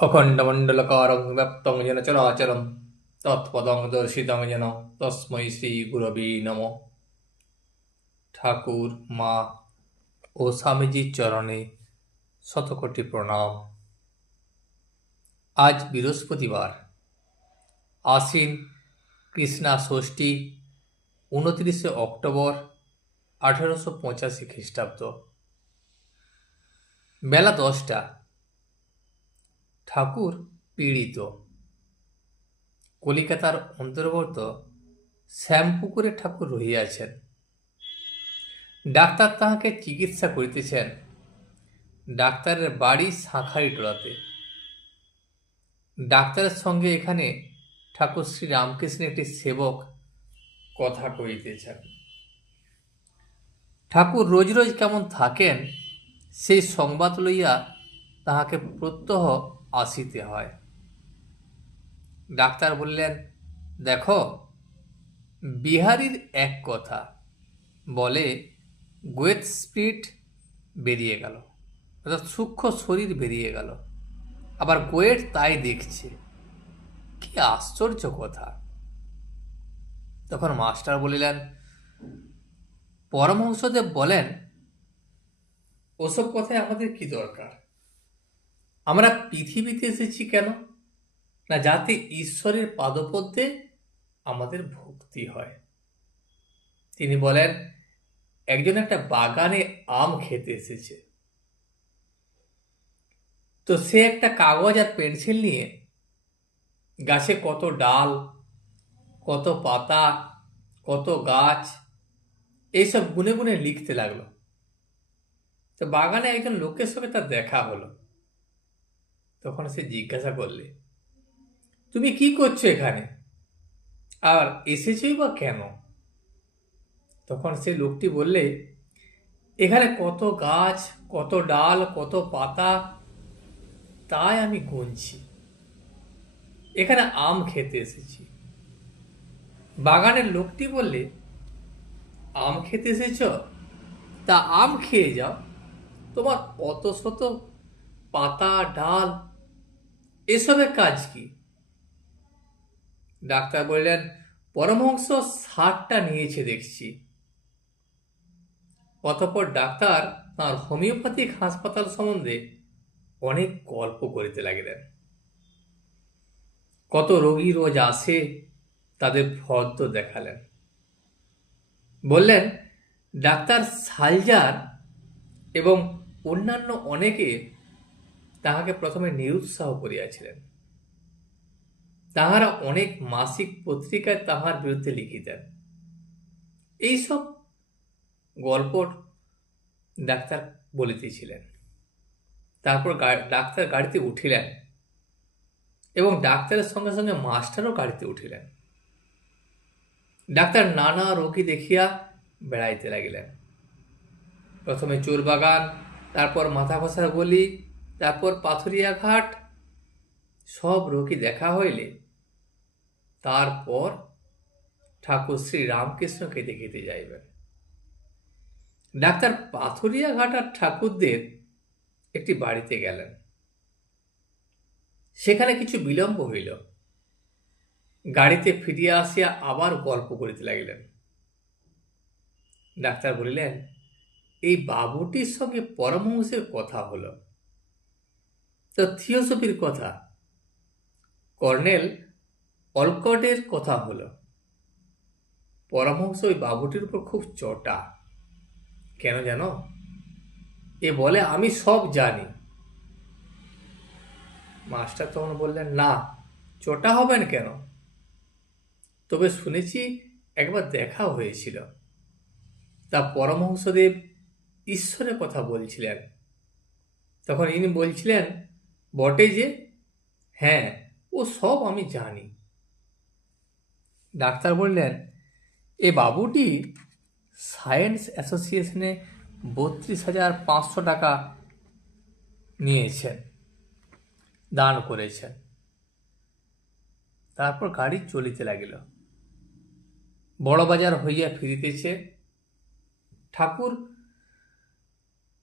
अखण्डमण्डलकारं व्याप्तं येन चराचरं तत्पदं दर्शितं येन তস্मै শ্রী গুরবে নমঃ। ঠাকুর, মা ও স্বামীজির চরণে শতকোটি প্রণাম। আজ বৃহস্পতিবার, আশ্বিন কৃষ্ণা ষষ্ঠী, 29 অক্টোবর 1885 খ্রিস্টাব্দ। বেলা 10টা। ঠাকুর পীড়িত। কলিকাতার অন্তর্গত শ্যামপুকুরে ঠাকুর রহিয়াছেন। ডাক্তার তাহাকে চিকিৎসা করিতেছেন। ডাক্তারের বাড়ি শাঁখারিটোলাতে। ডাক্তারের সঙ্গে এখানে ঠাকুর শ্রী রামকৃষ্ণের একটি সেবক কথা কহিতেছেন। ঠাকুর রোজ রোজ কেমন থাকেন সেই সংবাদ লইয়া তাহাকে প্রত্যহ আসিতে হয়। ডাক্তার বললেন, দেখো, বিহারীর এক কথা বলে গোয়েত স্পিরিট বেরিয়ে গেল, অর্থাৎ সূক্ষ্ম শরীর বেরিয়ে গেল, আবার গোয়েট তাই দেখছে। কি আশ্চর্য কথা! তখন মাস্টার বলিলেন, পরমহংসদেব বলেন, ওসব কথায় আমাদের কি দরকার? আমরা পৃথিবীতে এসেছি কেন না, যাতে ঈশ্বরের পাদপদ্মে আমাদের ভক্তি হয়। তিনি বলেন, একজন একটা বাগানে আম খেতে এসেছে, তো সে একটা কাগজ আর পেন্সিল নিয়ে গাছে কত ডাল, কত পাতা, কত গাছ, এইসব গুনে গুনে লিখতে লাগলো। তো বাগানে একজন লোকের সঙ্গে তার দেখা হলো। তখন সে জিজ্ঞাসা করলে, তুমি কি করছো এখানে, আর এসেছই বা কেন? তখন সে লোকটি বললে, এখানে কত গাছ, কত ডাল, কত পাতা, তাই আমি গুনছি। এখানে আম খেতে এসেছি। বাগানের লোকটি বললে, আম খেতে এসেছ? তা আম খেয়ে যাও, তোমার অত শত পাতা ডাল এসবের কাজ কি? ডাক্তার বললেন, পরমহংস সারটা নিয়েছে দেখছি। অতঃপর ডাক্তার তাঁর হোমিওপ্যাথিক হাসপাতাল সম্বন্ধে অনেক গল্প করিতে লাগিলেন। কত রোগী রোজ আসে, তাদের ফর্দ দেখালেন। বললেন, ডাক্তার সালজার এবং অন্যান্য অনেকে তাহাকে প্রথমে নিরুৎসাহ করিয়াছিলেন। তাহারা অনেক মাসিক পত্রিকায় তাহার বিরুদ্ধে লিখিতেন। এইসব গল্প ডাক্তার বলিতেছিলেন। তারপর ডাক্তার গাড়িতে উঠিলেন এবং ডাক্তারের সঙ্গে সঙ্গে মাস্টারও গাড়িতে উঠিলেন। ডাক্তার নানা রোগী দেখিয়া বেড়াইতে লাগিলেন। প্রথমে চোরবাগান, তারপর মাথা ঘষার গলি, তারপর পাথুরিয়া ঘাট। সব রোগী দেখা হইলে তারপর ঠাকুর শ্রী রামকৃষ্ণকে দেখিতে যাইবেন। ডাক্তার পাথুরিয়া ঘাট আর ঠাকুরদের একটি বাড়িতে গেলেন। সেখানে কিছু বিলম্ব হইল। গাড়িতে ফিরিয়া আসিয়া আবার গল্প করিতে লাগিলেন। ডাক্তার বলিলেন, এই বাবুটির সঙ্গে পরমহংসের কথা হলো, তো থিওসফির কথা, কর্নেল অলকটের কথা হলো। পরমহংস ওই বাবুটির উপর খুব চটা। কেন জানো? এ বলে, আমি সব জানি। মাস্টার তখন বললেন, না, চটা হবেন কেন? তবে শুনেছি একবার দেখা হয়েছিল, তা পরমহংসদেব ঈশ্বরের কথা বলছিলেন। তখন ইনি বলছিলেন, বটে যে, হ্যাঁ, ও সব আমি জানি। ডাক্তার বললেন, এ বাবুটি সায়েন্স অ্যাসোসিয়েশনে 32,500 টাকা নিয়েছেন, দান করেছেন। তারপর গাড়ি চলিতে লাগিল। বড়বাজার হইয়া ফিরিতেছে।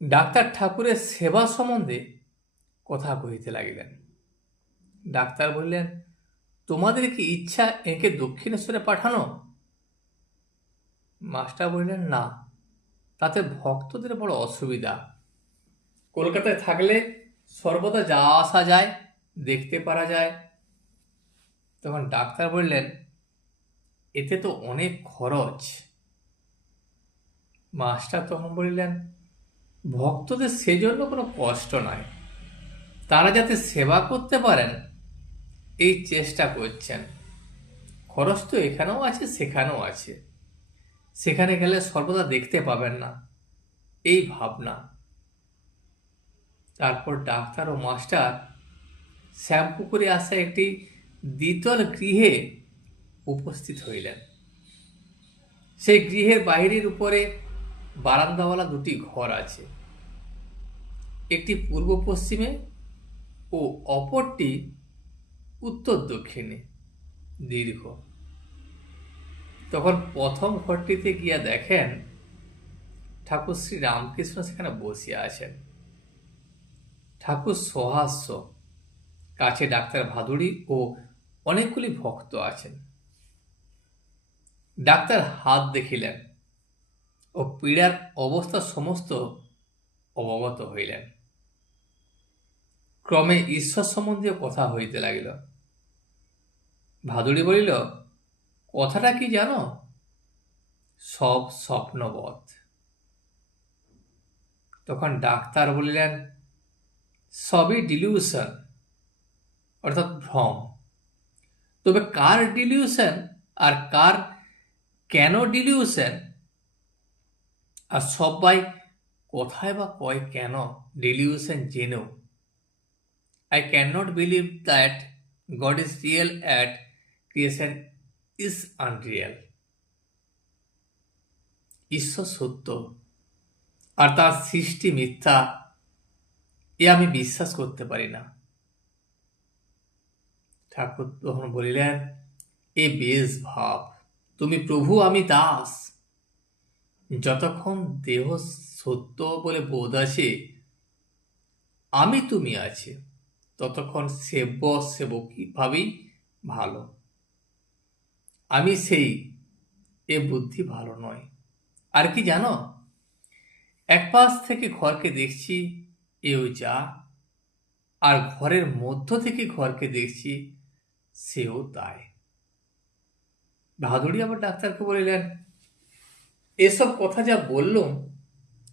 ডাক্তার ঠাকুরের সেবা সম্বন্ধে কথা কহিতে লাগিলেন। ডাক্তার বললেন, তোমাদের কি ইচ্ছা একে দক্ষিণেশ্বরে পাঠানো? মাস্টার বললেন, না, তাতে ভক্তদের বড় অসুবিধা। কলকাতায় থাকলে সর্বদা যাওয়া আসা যায়, দেখতে পারা যায়। তখন ডাক্তার বললেন, এতে তো অনেক খরচ। মাস্টার তখন বললেন, ভক্তদের সেজন্য কোনো কষ্ট নয়, তারা যাতে সেবা করতে পারেন এই চেষ্টা করছেন। খরচ তো এখানেও আছে, সেখানেও আছে। সেখানে গেলে সর্বদা দেখতে পাবেন না, এই ভাবনা। তারপর ডাক্তার ও মাস্টার শ্যামপুকুরে আসা একটি দ্বিতল গৃহে উপস্থিত হইলেন। সেই গৃহের বাইরের উপরে বারান্দাওয়ালা দুটি ঘর আছে, একটি পূর্ব পশ্চিমে ও অপরটি উত্তর দক্ষিণে, দীর্ঘ। তখন প্রথম ঘরটিতে গিয়া দেখেন ঠাকুর শ্রী রামকৃষ্ণ সেখানে বসিয়া আছেন। ঠাকুর সহাস্য, কাছে ডাক্তার ভাদুড়ি ও অনেকগুলি ভক্ত আছেন। ডাক্তার হাত দেখিলেন ও পীড়ার অবস্থা সমস্ত অবগত হইলেন। ক্রমে ঈশ্বর সম্বন্ধীয় কথা হইতে লাগিল। ভাদুড়ি বলিল, কথাটা কি জানো? সব স্বপ্নবৎ। তখন ডাক্তার বলিলেন, সবই ডিলিউশন, অর্থাৎ ভ্রম। তবে কার ডিলিউশন আর কার কেন ডিলিউশন, আর সবাই কোথায় বা কয় কেন ডিলিউশন জেনেও, I cannot believe that God is real and creation is unreal. ঈশ্বর সত্য আর তার সৃষ্টি মিথ্যা, এ আমি বিশ্বাস করতে পারি না। ঠাকুর তখন বলিলেন, এ বেশ ভাব, তুমি প্রভু আমি দাস। যতক্ষণ দেহ সত্য বলে বোধ আছে, আমি তুমি আছে, ততক্ষণ সেব্য সেবকী ভাবেই ভালো। আমি সেই, এ বুদ্ধি ভালো নয়। আর কি জানো, এক পাশ থেকে ঘরকে দেখছি, এও যা, আর ঘরের মধ্য থেকে ঘরকে দেখছি, সেও তাই। ভাদুড়ি আবার ডাক্তারকে বলিলেন, এসব কথা যা বললুম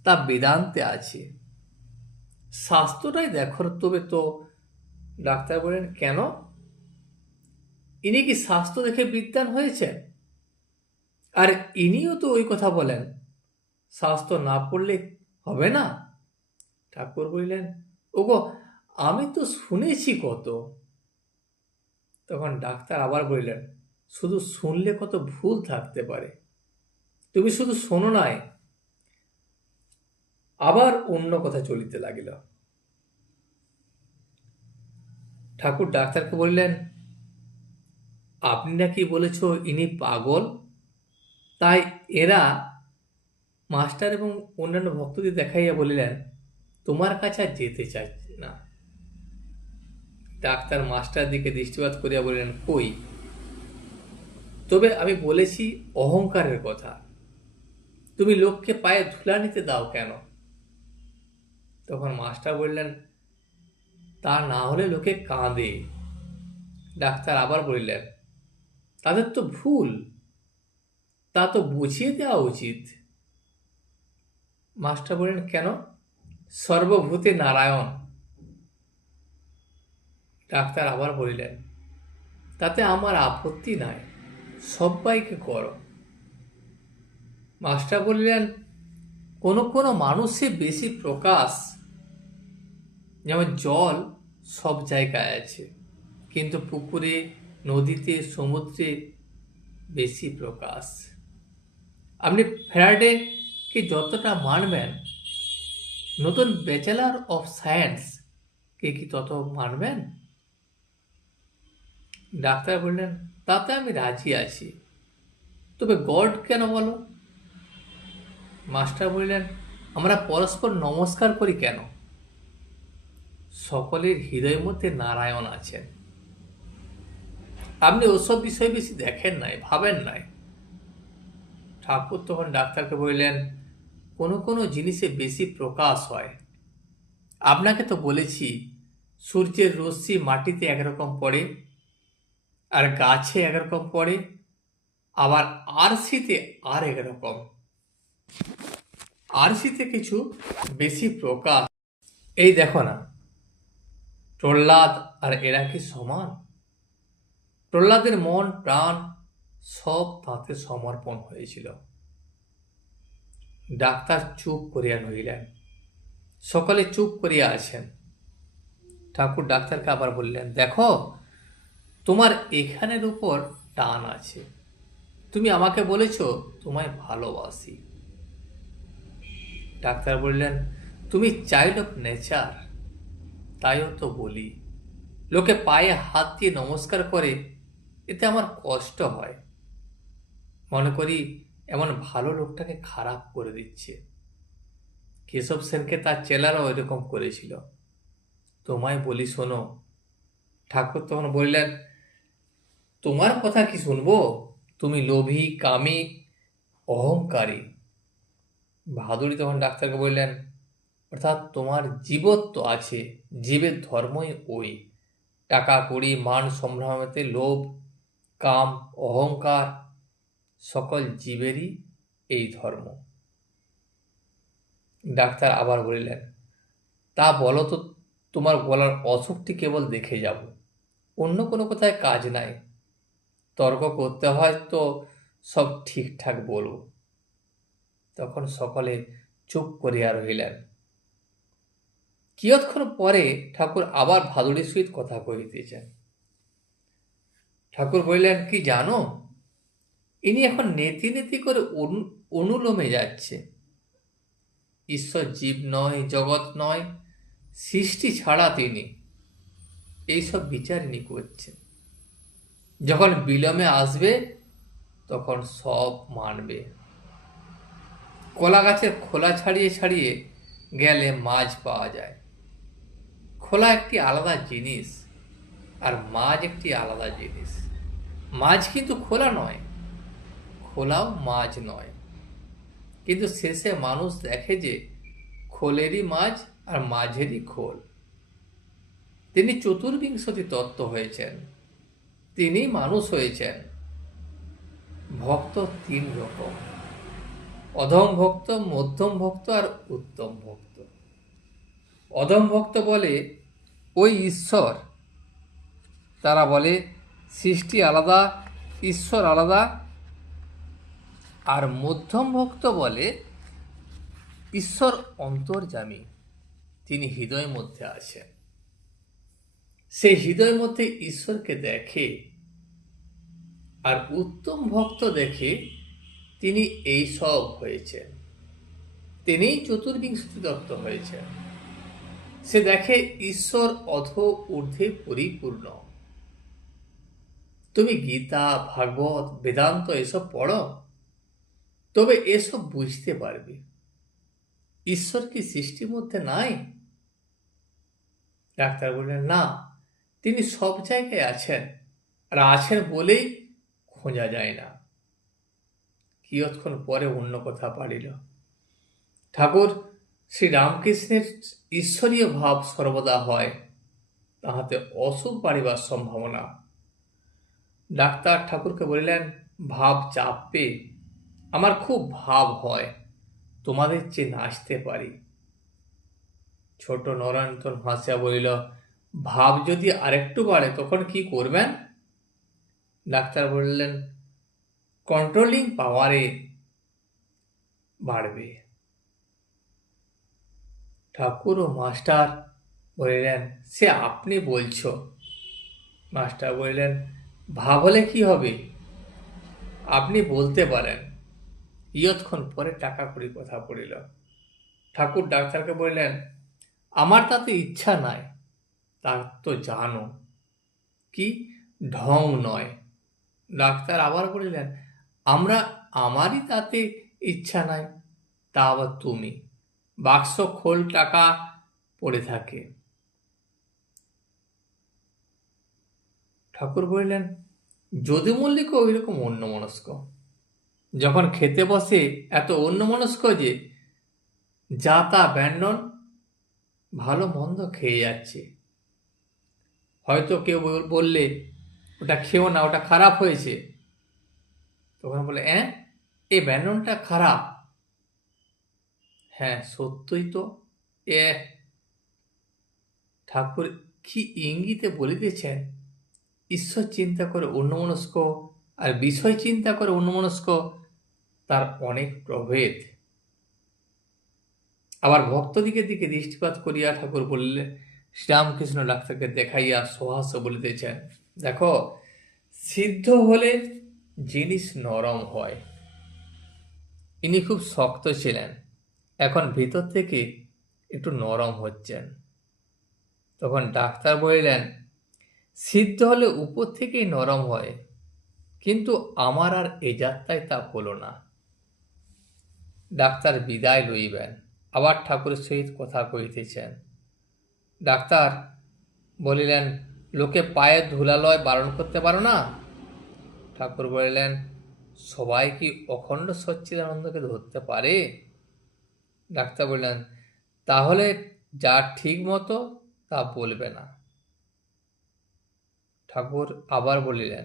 তা বেদান্তে আছে, শাস্ত্রটাই দেখো তবে তো। ডাক্তার বললেন, কেন? ইনি কি শাস্ত্র দেখে বিদ্বান হয়েছেন? আর ইনিও তো ওই কথা বলেন, শাস্ত্র না পড়লে হবে না। ঠাকুর বললেন, ওগো, আমি তো শুনেছি কত। তখন ডাক্তার আবার বললেন, শুধু শুনলে কত ভুল থাকতে পারে, তুমি শুধু শোনো নাই। আবার অন্য কথা চলিতে লাগিল। ঠাকুর ডাক্তারকে বললেন, আপনি নাকি বলেছ ইনি পাগল, তাই এরা মাস্টার এবং অন্যান্য ভক্তদের দেখাইয়া বলিলেন, তোমার কাছে আর যেতে চাইছে না। ডাক্তার মাস্টার দিকে দৃষ্টিপাত করিয়া বলিলেন, কই, তবে আমি বলেছি অহংকারের কথা, তুমি লোককে পায়ে ধুলা নিতে দাও কেন? তখন মাস্টার বললেন, তা না হলে লোকে কাঁদে। ডাক্তার আবার বললেন, তাদের তো ভুল, তা তো বুঝিয়ে দেওয়া উচিত। মাস্টার বললেন, কেন? সর্বভূতে নারায়ণ। ডাক্তার আবার বলিলেন, তাতে আমার আপত্তি নাই, সবাইকে করো। মাস্টার বললেন, কোনো কোনো মানুষে বেশি প্রকাশ, যেমন জল সব জায়গায় আছে, কিন্তু পুকুরে, নদীতে, সমুদ্রে বেশি প্রকাশ। আপনি ফ্যারাডেকে যতটা মানবেন, নতুন ব্যাচেলর অফ সায়েন্স কে কি তত মানবেন? ডাক্তার বললেন, তাতে আমি রাজি আছি, তবে গড কেন বলো? মাস্টার বললেন, আমরা পরস্পর নমস্কার করি কেন? সকলের হৃদয়ের মধ্যে নারায়ণ আছেন, আপনি ওসব বিষয় বেশি দেখেন নাই, ভাবেন নাই। ঠাকুর তখন ডাক্তারকে বললেন, কোনো কোনো জিনিসে বেশি প্রকাশ হয়। আপনাকে তো বলেছি, সূর্যের রশ্মি মাটিতে একরকম পড়ে, আর গাছে একরকম পড়ে, আবার আরশিতে আর একরকম। আরশিতে কিছু বেশি প্রকাশ। এই দেখো না, প্রহ্লাদ আর এরা কি সমান? প্রহ্লাদের মন প্রাণ সব তাতে সমর্পণ হয়েছিল। ডাক্তার চুপ করিয়া রহিলেন। সকলে চুপ করিয়া আছেন। ঠাকুর ডাক্তারকে আবার বললেন, দেখো, তোমার এখানের উপর টান আছে। তুমি আমাকে বলেছ তোমায় ভালোবাসি। ডাক্তার বললেন, তুমি চাইল্ড অফ নেচার, তাইও তো বলি। লোকে পায়ে হাত দিয়ে নমস্কার করে, এতে আমার কষ্ট হয়। মনে করি এমন ভালো লোকটাকে খারাপ করে দিচ্ছে। কেশব সেনকে তার চেলারাও এরকম করেছিল। তোমায় বলি শোনো। ঠাকুর তখন বললেন, তোমার কথা কি শুনবো? তুমি লোভী, কামী, অহংকারী। ভাদুড়ি তখন ডাক্তারকে বললেন, অর্থাৎ তোমার জীবত্ব আছে, জীবের ধর্মই ওই। টাকা কড়ি মান সম্ভ্রমেতে লোভ, কাম, অহংকার সকল জীবেরই এই ধর্ম। ডাক্তার আবার বললেন, তা বলো তো, তোমার গলার অসুখটি কেবল দেখে যাব, অন্য কোনো কোথায় কাজ নাই। তর্ক করতে হয় তো সব ঠিকঠাক বলব। তখন সকলে চুপ করিয়া রহিলেন। কিয়ৎক্ষণ পরে ঠাকুর আবার ভাদুড়ির সহিত কথা কহিতেছেন। ঠাকুর বললেন, কি জানো, ইনি এখন নেতি নেতি করে অনুলোমে যাচ্ছে। ঈশ্বর জীব নয়, জগৎ নয়, সৃষ্টি ছাড়া তিনি, এইসব বিচার ইনি করছেন। যখন বিলমে আসবে তখন সব মানবে। কলা গাছের খোলা ছাড়িয়ে ছাড়িয়ে গেলে মাছ পাওয়া যায়। খোলা একটি আলাদা জিনিস, আর মাছ একটি আলাদা জিনিস। মাছ কিন্তু খোলা নয়, খোলাও মাছ নয়। কিন্তু শেষে মানুষ দেখে যে খোলেরই মাছ আর মাঝেরই খোল। তিনি চতুর্বিংশতি তত্ত্ব হয়েছেন, তিনি মানুষ হয়েছেন। ভক্ত তিন রকম, অধম ভক্ত, মধ্যম ভক্ত আর উত্তম ভক্ত। অধম ভক্ত বলে ওই ঈশ্বর, তারা বলে সৃষ্টি আলাদা, ঈশ্বর আলাদা। আর মধ্যম ভক্ত বলে ঈশ্বর অন্তর্যামী, তিনি হৃদয়ের মধ্যে আছেন। সেই হৃদয়ের মধ্যে ঈশ্বরকে দেখে। আর উত্তম ভক্ত দেখে তিনি এই সব হয়েছেন, তিনিই চতুর্বিংশতি তত্ত্ব হয়েছেন। সে দেখে ঈশ্বর অধ ঊর্ধ্বে পরিপূর্ণ। তুমি গীতা, ভাগবত, বেদান্ত এসব পড়ো, তবে এসব বুঝতে পারবে। ঈশ্বর কি সৃষ্টির মধ্যে নাই? ডাক্তার বললেন, না, তিনি সব জায়গায় আছেন, আর আছেন বলেই খোঁজা যায় না। কিয়ৎক্ষণ পরে অন্য কথা পাড়িল। ঠাকুর, শ্রীরামকৃষ্ণের ঈশ্বরীয় ভাব সর্বদা হয়, তাহাতে অসুখ বাড়িবার সম্ভাবনা। ডাক্তার ঠাকুরকে বলিলেন, ভাব চাপবে, আমার খুব ভাব হয়, তোমাদের চেয়ে নাচতে পারি। ছোট নরায়ণ হাসিয়া বলিল, ভাব যদি আরেকটু বাড়ে তখন কি করবেন? ডাক্তার বললেন, কন্ট্রোলিং পাওয়ারে বাড়বে। ঠাকুর ও মাস্টার বলিলেন, সে আপনি বলছো। মাস্টার বললেন, ভাব হলে কি হবে, আপনি বলতে পারেন। ইয়ৎক্ষণ পরে টাকা কড়ি কথা পড়িল। ঠাকুর ডাক্তারকে বললেন, আমার তাতে ইচ্ছা নাই, তা তো জানো। কি ঢং নয়। ডাক্তার আবার বলিলেন, আমারই তাতে ইচ্ছা নাই, তা আবার তুমি। বাক্স খোল, টাকা পড়ে থাকে। ঠাকুর বললেন, যদু মল্লিকও ওই রকম অন্যমনস্ক। যখন খেতে বসে এত অন্যমনস্ক যে যা তা ব্যঞ্জন ভালো মন্দ খেয়ে যাচ্ছে। হয়তো কেউ বললে ওটা খেও না, ওটা খারাপ হয়েছে, তখন বলে এই ব্যঞ্জনটা খারাপ। হ্যাঁ, সত্যই তো। এ ঠাকুর কি ইঙ্গিতে বলিতেছেন, ঈশ্বর চিন্তা করে অন্যমনস্ক আর বিষয় চিন্তা করে অন্যমনস্ক, তার অনেক প্রভেদ। আবার ভক্তদিগের দিকে দৃষ্টিপাত করিয়া ঠাকুর বললেন, শ্রীরামকৃষ্ণ ডাক্তারকে দেখাইয়া সহাস্য বলিতেছেন, দেখো, সিদ্ধ হলে জিনিস নরম হয়। ইনি খুব শক্ত ছিলেন, এখন ভিতর থেকে একটু নরম হচ্ছেন। তখন ডাক্তার বললেন, সিদ্ধ হলে উপর থেকেই নরম হয়, কিন্তু আমার আর এ যাত্রায় তা হলো না। ডাক্তার বিদায় লইবেন, আবার ঠাকুরের সহিত কথা কহিতেছেন। ডাক্তার বলিলেন, লোকে পায়ে ধুলালয় বারণ করতে পারো না? ঠাকুর বলিলেন, সবাই কি অখণ্ড সচ্চিদানন্দকে ধরতে পারে? ডাক্তার বললেন, তাহলে যা ঠিক মতো তা বলবে না। ঠাকুর আবার বলিলেন,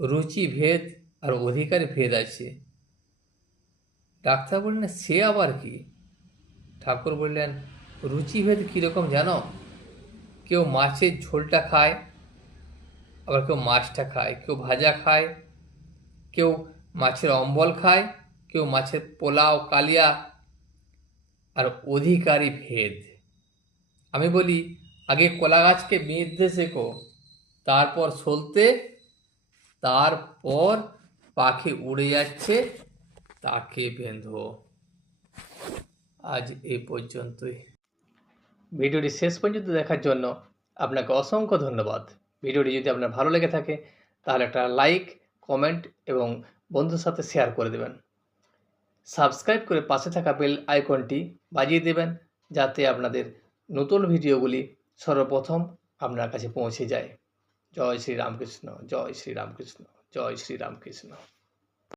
রুচি ভেদ আর অধিকার ভেদ আছে। ডাক্তার বললেন, সে আবার কি? ঠাকুর বললেন, রুচিভেদ কীরকম জানো? কেউ মাছের ঝোলটা খায়, আবার কেউ মাছটা খায়, কেউ ভাজা খায়, কেউ মাছের অম্বল খায়, কেউ মাছের পোলাও কালিয়া। আর অধিকারী ভেদ। আমি বলি, আগে কলা গাছকে বেঁধতে শেখো, তারপর সলতে, তারপর পাখি উড়ে যাচ্ছে তাকে বেঁধো। আজ এই পর্যন্তই। ভিডিওটি শেষ পর্যন্ত দেখার জন্য আপনাকে অসংখ্য ধন্যবাদ। ভিডিওটি যদি আপনার ভালো লেগে থাকে তাহলে একটা লাইক, কমেন্ট এবং বন্ধুর সাথে শেয়ার করে দেবেন। সাবস্ক্রাইব করে পাশে থাকা বেল আইকনটি বাজিয়ে দেবেন, যাতে আপনাদের নতুন ভিডিওগুলি সর্বপ্রথম আপনার কাছে পৌঁছে যায়। জয় শ্রী রামকৃষ্ণ, জয় শ্রী রামকৃষ্ণ, জয় শ্রী রামকৃষ্ণ।